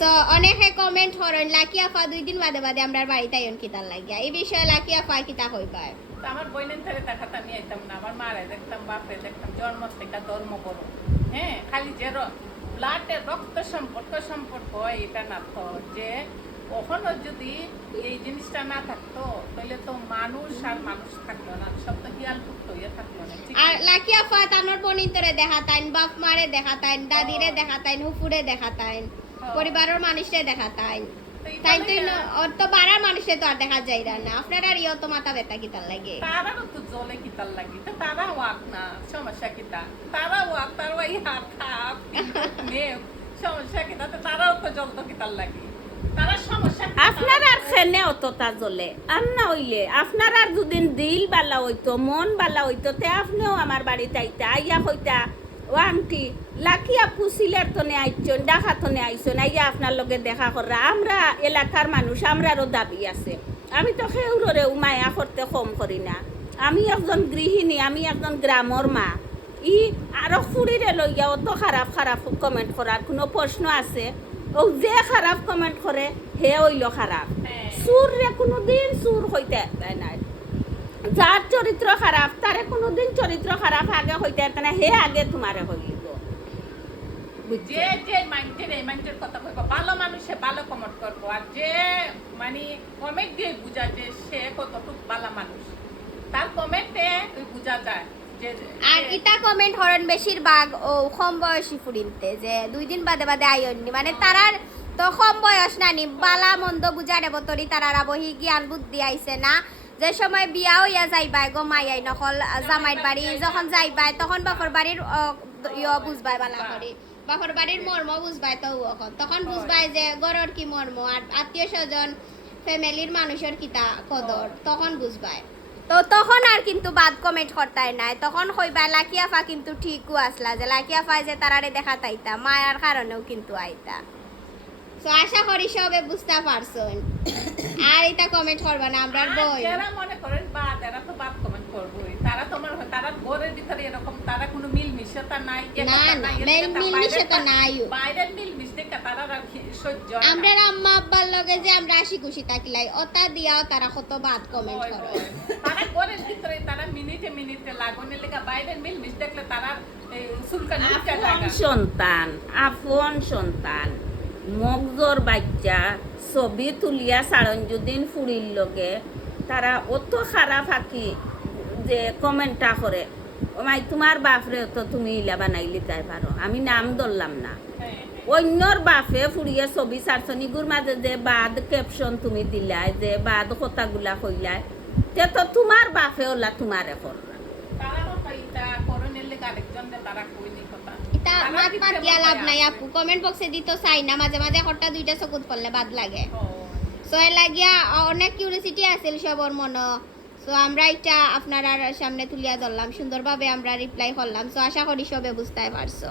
so অনেকে comment করেন lucky আফা 2 দিন বাদে বাদে আমরার বাড়িতে আইন কিতার লাগিয়া এই বিষয়ে লাকি আফা কিতা কইবাই আমার বইনের থেকে দেখাতে আমি আইতাম না আমার মারে দেখতাম বাপরে দেখতাম জন্ম থেকে ধর্ম করো হ্যাঁ খালি যে ব্লাডের রক্ত সম্পর্ক এটা না তো যে কখনো যদি এই জিনিসটা না থাকতো তাহলে তো মানুষ আর মানুষ থাকলো না সব তো হিয়াল পুক্ত হয়ে থাকলো না আর লাকি আফা তানোর বনিন্তরে দেখাতাইন বাপ মারে দেখাতাইন দাদিরে দেখাতাইন হুফুরে দেখাতাইন পরিবারের মানুষরে দেখাতাইন তাই তো বাড়ার মানুষে তো আর দেখা যায় না আপনার আর ইয়ত মাথা ব্যথা কিতার লাগে তারাও তো জলে কিতার লাগি তো তারা ওয়াক না সমস্যা কিতা তারা ওয়াক তার ওই হাত খাপ সমস্যা কিতা তো তারাও তো জল তো কিতার লাগি তারা সমস্যা আপনার আর খেনে অতটা জ্বলে আর না হইলে আপনার আর দুদিন দিল বালা হইতো মন বালা হইতো তে আপনিও আমার বাড়িতে আইতা আইয়া হইতা ও আন্টি লাকি আপু সিলের তনে আইছন ডাকা তনে আইছন আইয়া আপনার লগে দেখা করা আমরা এলাকার মানুষ আমরারও দাবি আছে আমি তো সেউরে মায়া করতে কম করি না আমি একজন গৃহিণী আমি একজন গ্রামর মা ই আরো ফুরিরে লইয়া অত খারাপ খারাপ কমেন্ট করার কোনো প্রশ্ন আছে ও যে খারাপ কমেন্ট করে হে হইল খারাপ সুর রে কোনোদিন সুর হইতে নাই যার চরিত্র খারাপ তারে কোনোদিন চরিত্র খারাপ আগে হইতে না হে আগে তোমারে হইল যে যে মাইন্ডের এই মাইন্ডের কথা কইবা ভালো মানুষে ভালো কমেন্ট করবো আর যে মানে কমেন্ট দিয়ে বুঝা যে সে কতটুকু ভালো মানুষ তার কমেন্টে বুঝা যায় আর ইটা কমেন্ট হরন বেশিরভাগ ও কম বয়সী ফুরিনতে যে 2 দিন বাদে বাদে আইনি মানে তারার তো কম বয়স নানি বালা মন্দ বুঝারে বতরি তারারা বহি জ্ঞান বুদ্ধি আইছে না যে সময় বিয়া হইয়া যাইবাই গো মাইয়াই নকল জামাইর বাড়ি যখন যাইবাই তখন বাপর বাড়ির বুঝবাই বালা করে বাপর বাড়ির মর্ম বুঝবাই তো তখন বুঝবাই যে গরর কি মর্ম আর আত্মীয় স্বজন ফ্যামিলির মানুষের কিতা কদর তখন বুঝবাই তো তখন আর কিন্তু বাদ কমেন্ট করতাই নাই তখন হইবা লাকি আফা কিন্তু ঠিকও আসলা যে লাকি আফা যে তারারে দেখা তাইতা মায়ার কারণেও কিন্তু আইতা সো আশা করি সবে বুঝতে পারছেন আর এটা কমেন্ট করবা না আমরার বই যারা মনে করেন বাদ এরা তো বাদ কমেন্ট করবই তারা তোমার তারা ঘরের ভিতরে এরকম তারা কোনো মিল মিশতা নাই মিল মিশতা নাই বাইরের মিল মিশতে তারা সহ্য আমরার আম্মা আব্বার লগে যে আমরা হাসি খুশি থাকিলাই ওটা দিয়াও তারা কত বাদ কমেন্ট করে তারা ঘরের ভিতরে তারা মিনিটে লাগনে লেগা বাইরের মিল মিশ দেখলে তারা সুলকান আপন সন্তান মগজর বাচ্চা ছবি তুলিয়া সারঞ্জুদ্দিন ফুরির লগে তারা অত খারাপ হাকি যে কমেন্টটা করে মাই তোমার বাপরে তো তুমি ইলা বানাইলি তাই পারো আমি নাম ধরলাম না অন্যর বাপে ফুরিয়ে ছবি সারছনিগুর মাঝে যে বাদ ক্যাপশন তুমি দিলাই যে বাদ কথাগুলা কইলাই তে তো তোমার বাপে ওলা তোমারে করলা এটা মাত মাত দিয়া লাভ নাই আপু কমেন্ট বক্সে দিত চাই না মাঝে মাঝে হঠাৎ 2টা চকুত পড়লে বাদ লাগে সো এর লাগিয়া অনেক কিউরিওসিটি আছিল সবার মনে সো আমরা এটা আপনার সামনে তুলিয়া ধরলাম সুন্দরভাবে আমরা রিপ্লাই করলাম সো আশা করি সবে বুঝতে পারছো